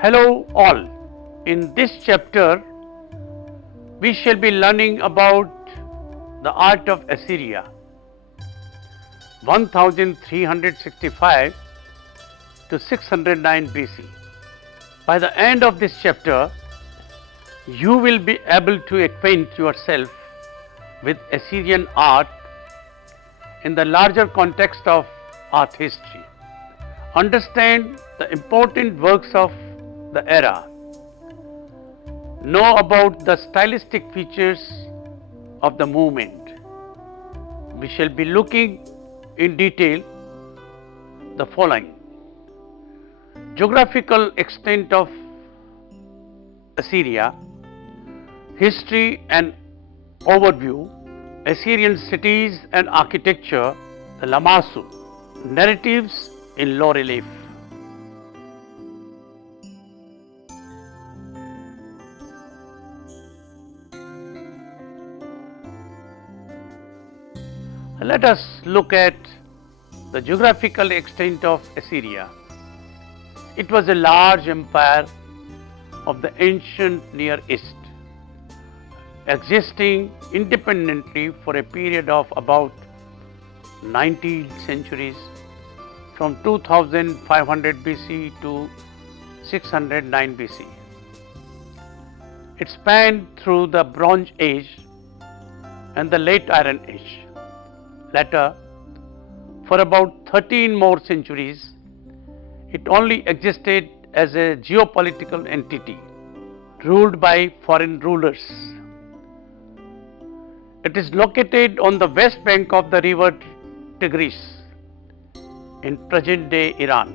Hello all. In this chapter we shall be learning about the art of Assyria 1365 to 609 BC. By the end of this chapter you will be able to acquaint yourself with Assyrian art in the larger context of art history. Understand the important works of the era. Know about the stylistic features of the movement. We shall be looking in detail the following: geographical extent of Assyria, history and overview, Assyrian cities and architecture, the Lamassu, narratives in low relief. Let us look at the geographical extent of Assyria. It was a large empire of the ancient Near East, existing independently for a period of about 19 centuries, from 2500 BC to 609 BC. It spanned through the Bronze Age and the Late Iron Age. Later, for about 13 more centuries, it only existed as a geopolitical entity ruled by foreign rulers. It is located on the west bank of the river Tigris in present-day Iran.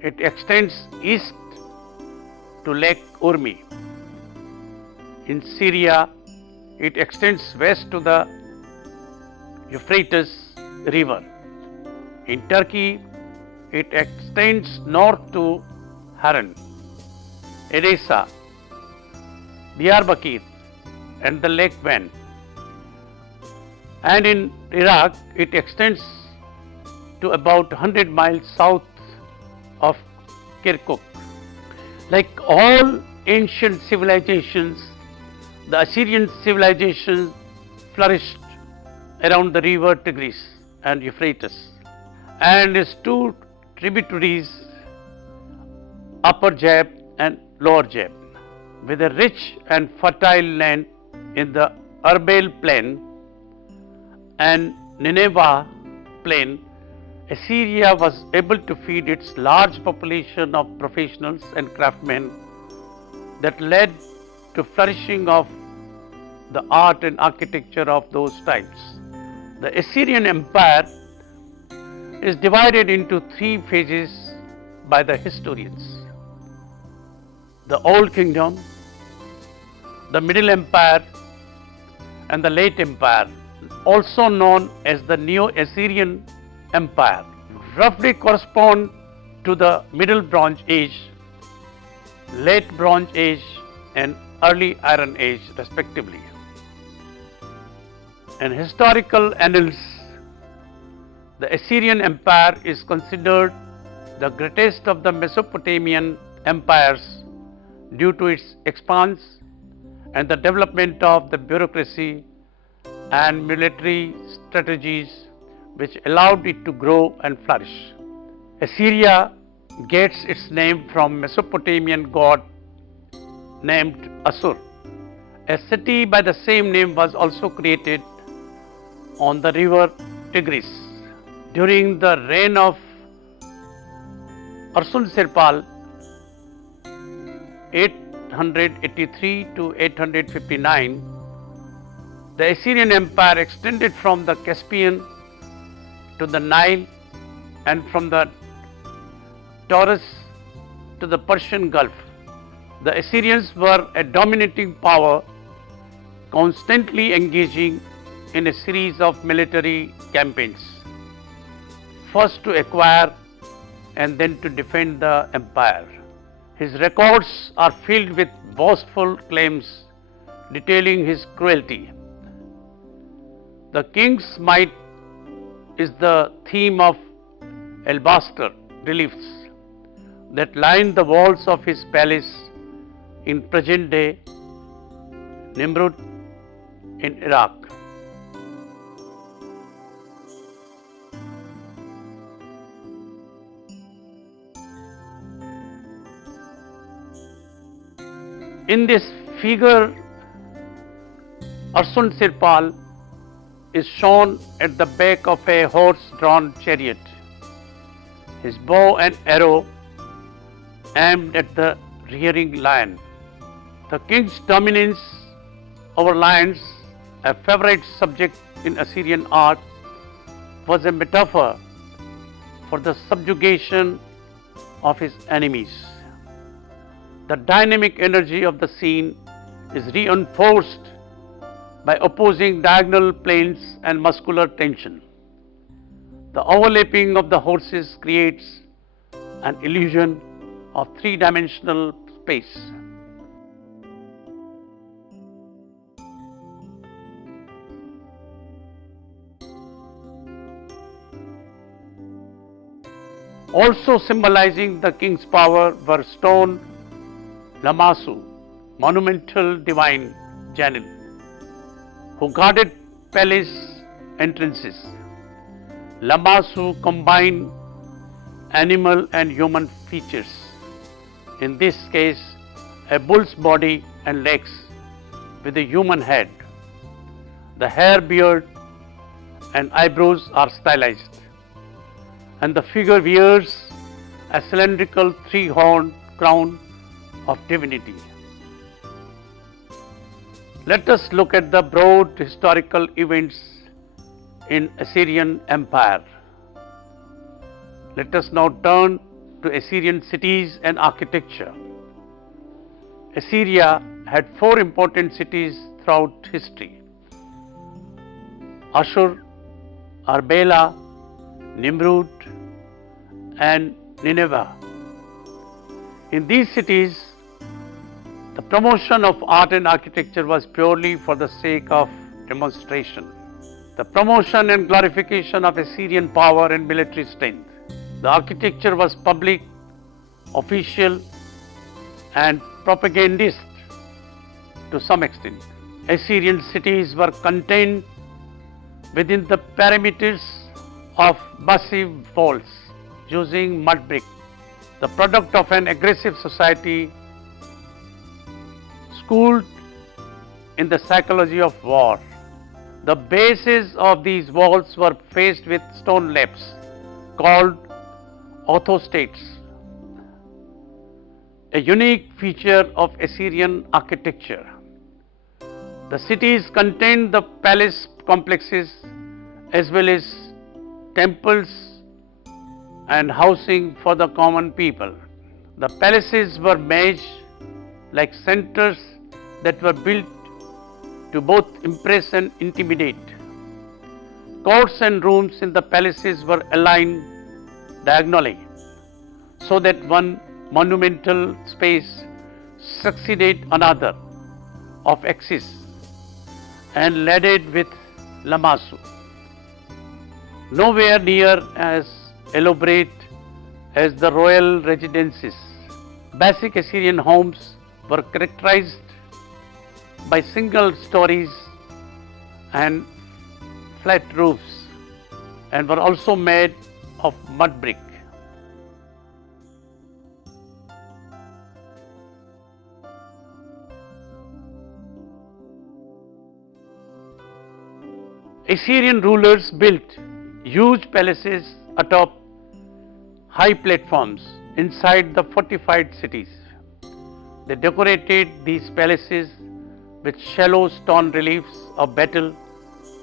It extends east to Lake Urmi. In Syria, it extends west to the Euphrates River. In Turkey, it extends north to Haran, Edessa, Diyarbakir and the Lake Van. And in Iraq, it extends to about 100 miles south of Kirkuk. Like all ancient civilizations, the Assyrian civilization flourished around the river Tigris and Euphrates and its two tributaries, Upper Jab and Lower Jab, with a rich and fertile land in the Arbil plain and Nineveh plain. Assyria was able to feed its large population of professionals and craftsmen that led to flourishing of the art and architecture of those times. The Assyrian Empire is divided into three phases by the historians: the Old Kingdom, the Middle Empire and the Late Empire, also known as the Neo-Assyrian Empire, roughly correspond to the Middle Bronze Age, Late Bronze Age and Early Iron Age respectively. In historical annals, the Assyrian Empire is considered the greatest of the Mesopotamian empires due to its expanse and the development of the bureaucracy and military strategies which allowed it to grow and flourish. Assyria gets its name from Mesopotamian god named Assur. A city by the same name was also created on the river Tigris during the reign of Ursun-sirpal 883 to 859. The Assyrian Empire extended from the Caspian to the Nile and from the Taurus to the Persian Gulf. The Assyrians were a dominating power, constantly engaging in a series of military campaigns, first to acquire and then to defend the empire. His records are filled with boastful claims detailing his cruelty. The king's might is the theme of alabaster reliefs. that lined the walls of his palace in present-day Nimrud in Iraq. In this figure, Arsun Sirpal is shown at the back of a horse-drawn chariot, his bow and arrow aimed at the rearing lion. The king's dominance over lions, a favorite subject in Assyrian art, was a metaphor for the subjugation of his enemies. The dynamic energy of the scene is reinforced by opposing diagonal planes and muscular tension. The overlapping of the horses creates an illusion of three-dimensional space. Also symbolizing the king's power were stone Lamassu, monumental divine Janil, who guarded palace entrances. Lamassu combine animal and human features. In this case, a bull's body and legs with a human head. The hair, beard and eyebrows are stylized, and the figure wears a cylindrical three-horned crown of divinity. Let us look at the broad historical events in Assyrian Empire. Let us now turn to Assyrian cities and architecture. Assyria had four important cities throughout history: Ashur, Arbela, Nimrud and Nineveh. In these cities, the promotion of art and architecture was purely for the sake of demonstration. The promotion and glorification of Assyrian power and military strength. The architecture was public, official and propagandist to some extent. Assyrian cities were contained within the perimeters of massive walls using mud brick, the product of an aggressive society schooled in the psychology of war. The bases of these walls were faced with stone laps called orthostates, a unique feature of Assyrian architecture. The cities contained the palace complexes as well as temples and housing for the common people. The palaces were made like centers that were built to both impress and intimidate. Courts and rooms in the palaces were aligned diagonally so that one monumental space succeeded another of axis and leaded with Lamassu. Nowhere near as elaborate as the royal residences. Basic Assyrian homes were characterized by single stories and flat roofs and were also made of mud brick. Assyrian rulers built huge palaces atop high platforms inside the fortified cities. They decorated these palaces with shallow stone reliefs of battle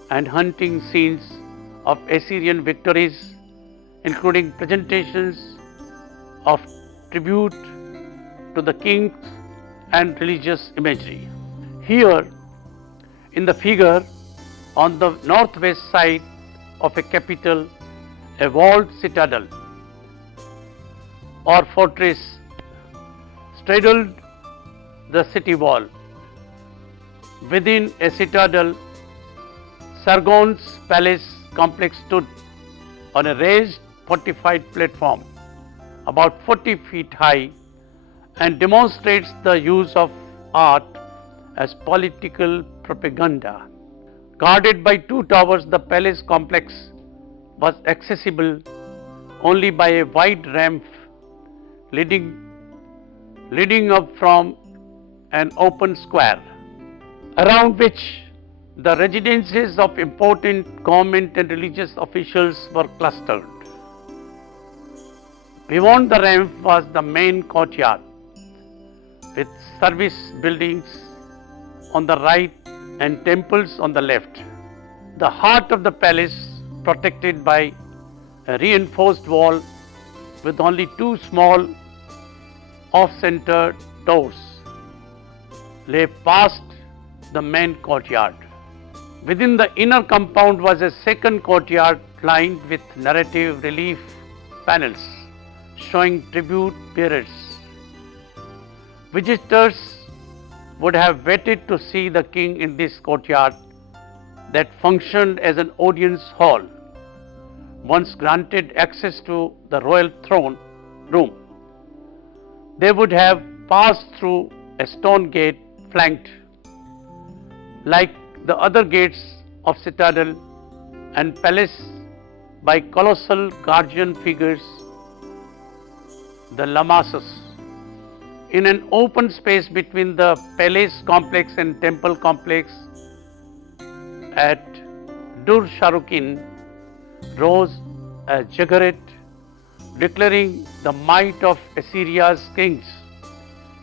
and hunting scenes of Assyrian victories, including presentations of tribute to the kings and religious imagery. Here, in the figure, on the northwest side of a capital, a walled citadel or fortress straddled the city wall. Within a citadel, Sargon's palace complex stood on a raised fortified platform about 40 feet high, and demonstrates the use of art as political propaganda. Guarded by two towers, the palace complex was accessible only by a wide ramp leading up from an open square, around which the residences of important government and religious officials were clustered. Beyond the ramp was the main courtyard, with service buildings on the right and temples on the left. The heart of the palace, protected by a reinforced wall with only two small off-center doors, lay past the main courtyard. Within the inner compound was a second courtyard lined with narrative relief panels showing tribute bearers. Visitors would have waited to see the king in this courtyard that functioned as an audience hall, once granted access to the royal throne room. They would have passed through a stone gate flanked, like the other gates of citadel and palace, by colossal guardian figures, the lamassus. In an open space between the palace complex and temple complex at Dur Sharukin rose a ziggurat declaring the might of Assyria's kings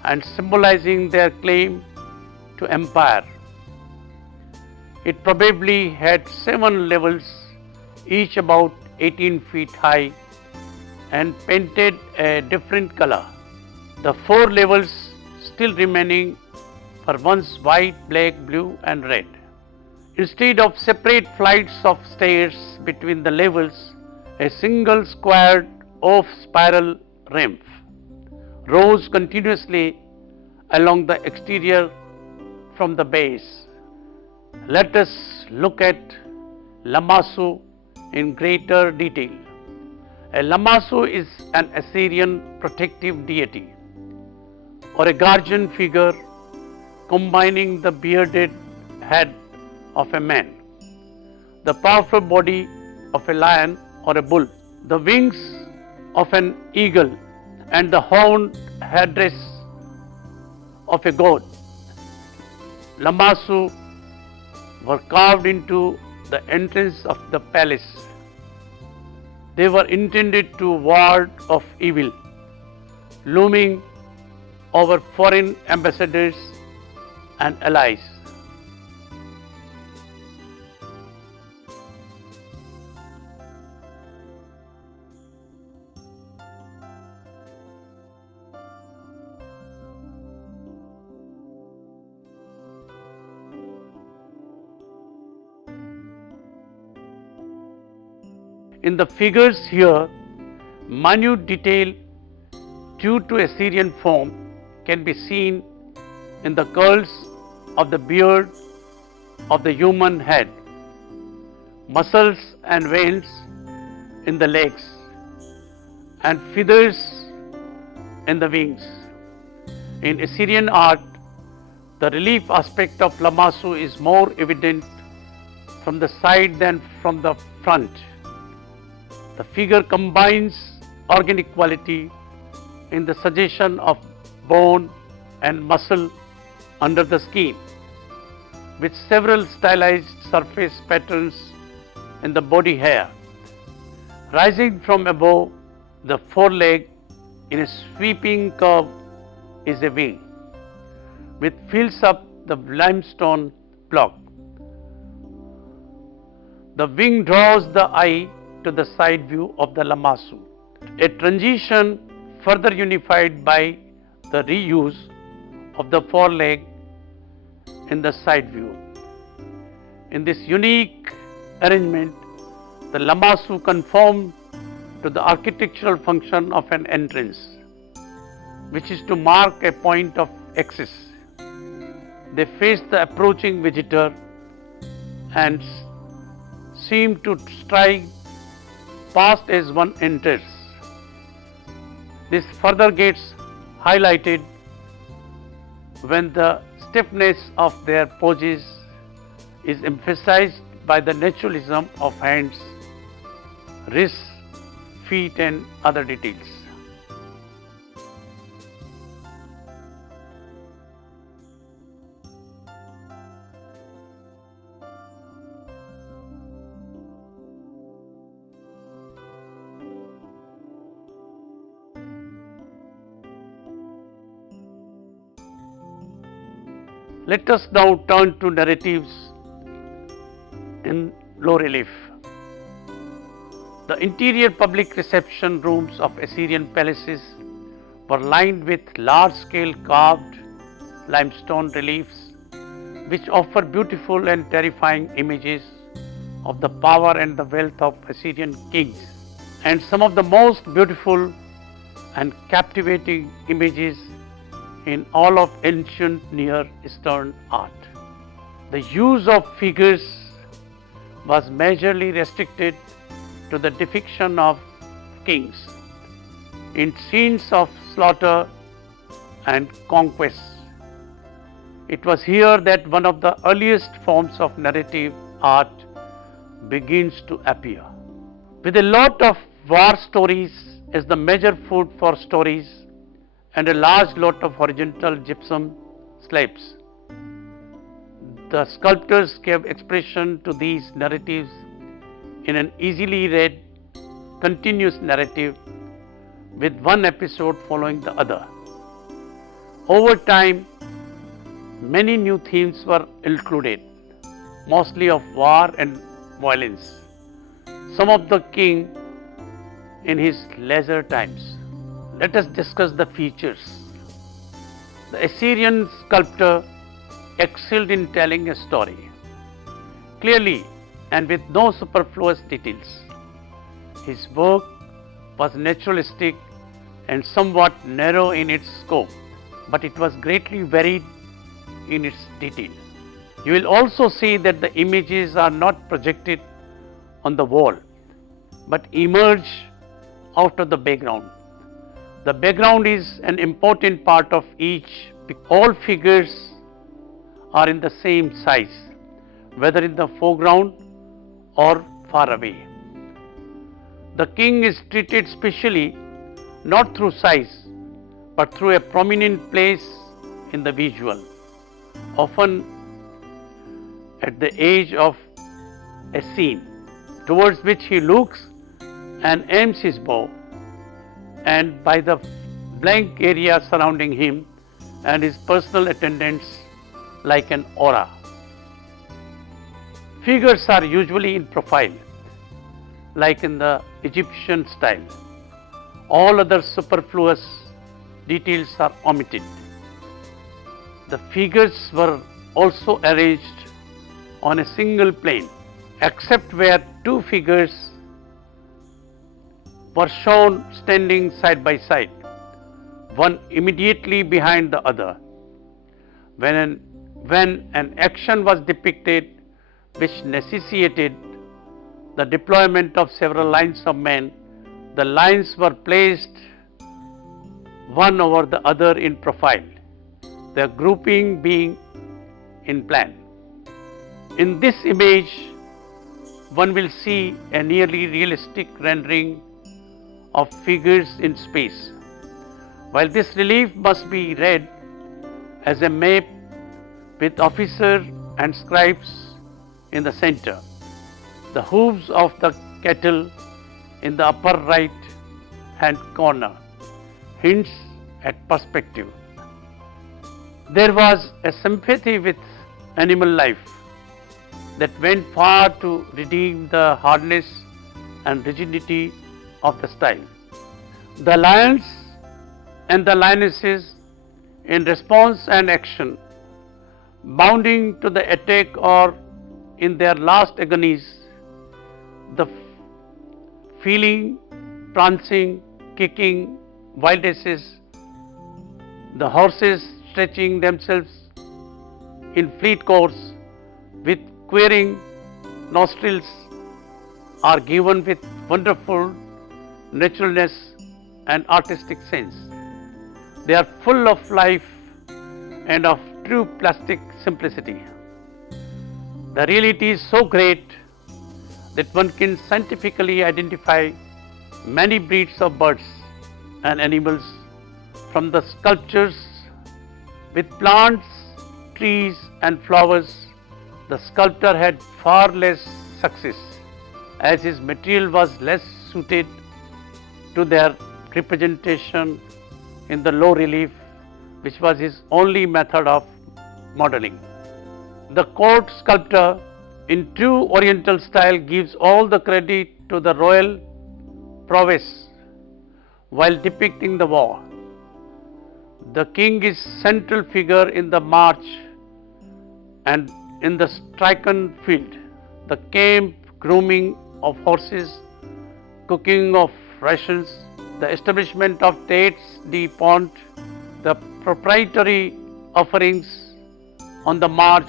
and symbolizing their claim to empire. It probably had 7 levels, each about 18 feet high, and painted a different color. The 4 levels still remaining were once white, black, blue and red. Instead of separate flights of stairs between the levels, a single squared off spiral ramp rose continuously along the exterior from the base. Let us look at Lamassu in greater detail. A Lamassu is an Assyrian protective deity or a guardian figure combining the bearded head of a man, the powerful body of a lion or a bull, the wings of an eagle, and the horned headdress of a goat. Lamassu were carved into the entrance of the palace. They were intended to ward off evil, looming over foreign ambassadors and allies. In the figures here, minute detail due to Assyrian form can be seen in the curls of the beard of the human head, muscles and veins in the legs, and feathers in the wings. In Assyrian art, the relief aspect of Lamassu is more evident from the side than from the front. The figure combines organic quality in the suggestion of bone and muscle under the skin, with several stylized surface patterns in the body hair. Rising from above the foreleg in a sweeping curve is a wing, which fills up the limestone block. The wing draws the eye to the side view of the Lamassu, a transition further unified by the reuse of the foreleg in the side view. In this unique arrangement, the Lamassu conform to the architectural function of an entrance, which is to mark a point of access. They face the approaching visitor and seem to strike past as one enters. This further gets highlighted when the stiffness of their poses is emphasized by the naturalism of hands, wrists, feet and other details. Let us now turn to narratives in low relief. The interior public reception rooms of Assyrian palaces were lined with large-scale carved limestone reliefs which offer beautiful and terrifying images of the power and the wealth of Assyrian kings, and some of the most beautiful and captivating images in all of ancient Near Eastern art. The use of figures was majorly restricted to the depiction of kings in scenes of slaughter and conquest. It was here that one of the earliest forms of narrative art begins to appear. With a lot of war stories as the major food for stories and a large lot of horizontal gypsum slabs, the sculptors gave expression to these narratives in an easily read, continuous narrative with one episode following the other. Over time, many new themes were included, mostly of war and violence, some of the king in his leisure times. Let us discuss the features. The Assyrian sculptor excelled in telling a story clearly and with no superfluous details. His work was naturalistic and somewhat narrow in its scope, but it was greatly varied in its detail. You will also see that the images are not projected on the wall, but emerge out of the background. The background is an important part of each. All figures are in the same size, whether in the foreground or far away. The king is treated specially not through size, but through a prominent place in the visual, often at the edge of a scene, towards which he looks and aims his bow, and by the blank area surrounding him and his personal attendants like an aura. Figures are usually in profile, like in the Egyptian style. All other superfluous details are omitted. The figures were also arranged on a single plane, except where two figures were shown standing side by side, one immediately behind the other. When an action was depicted which necessitated the deployment of several lines of men, the lines were placed one over the other in profile, their grouping being in plan. In this image, one will see a nearly realistic rendering of figures in space. While this relief must be read as a map with officer and scribes in the center, the hooves of the cattle in the upper right hand corner hints at perspective. There was a sympathy with animal life that went far to redeem the hardness and rigidity of the style. The lions and the lionesses, in response and action, bounding to the attack or in their last agonies, the feeling, prancing, kicking, wild asses, the horses stretching themselves in fleet course with quivering nostrils, are given with wonderful naturalness and artistic sense. They are full of life and of true plastic simplicity. The reality is so great that one can scientifically identify many breeds of birds and animals from the sculptures. With plants, trees and flowers, the sculptor had far less success, as his material was less suited to their representation in the low relief, which was his only method of modeling. The court sculptor, in true Oriental style, gives all the credit to the royal prowess while depicting the war. The king is central figure in the march and in the stricken field, the camp, grooming of horses, cooking of rations, the establishment of têtes de pont, the proprietary offerings on the march,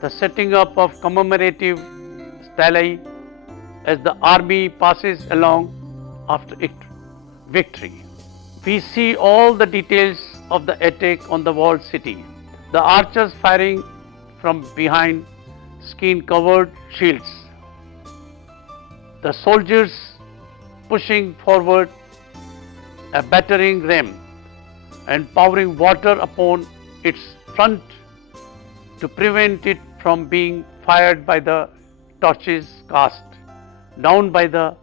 the setting up of commemorative stelae as the army passes along after victory. We see all the details of the attack on the walled city, the archers firing from behind skin-covered shields, the soldiers pushing forward a battering ram and pouring water upon its front to prevent it from being fired by the torches cast down by the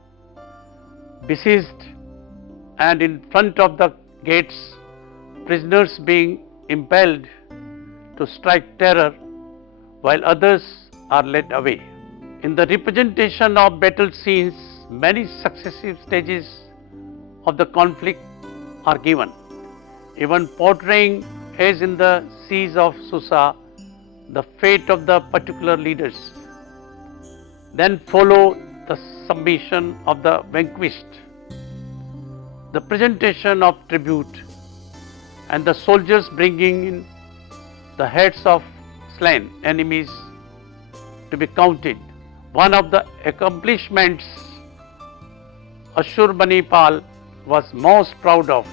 besieged, and in front of the gates, prisoners being impelled to strike terror while others are led away. In the representation of battle scenes, many successive stages of the conflict are given, even portraying, as in the siege of Susa, the fate of the particular leaders. Then follow the submission of the vanquished, the presentation of tribute, and the soldiers bringing in the heads of slain enemies to be counted. One of the accomplishments Ashurbanipal was most proud of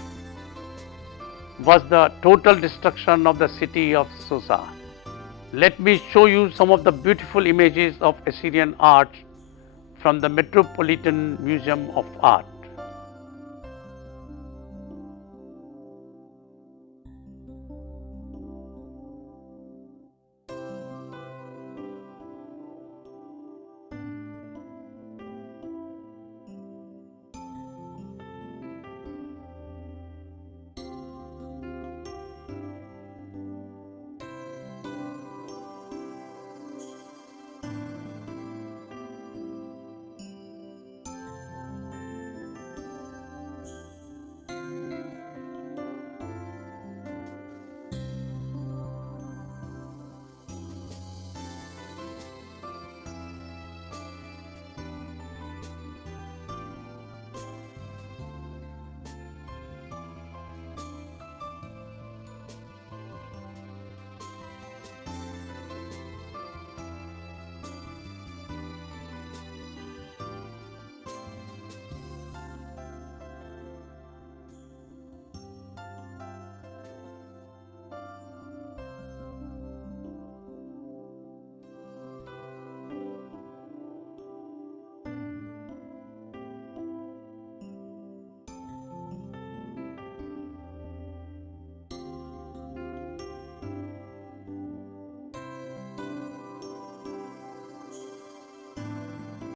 was the total destruction of the city of Susa. Let me show you some of the beautiful images of Assyrian art from the Metropolitan Museum of Art.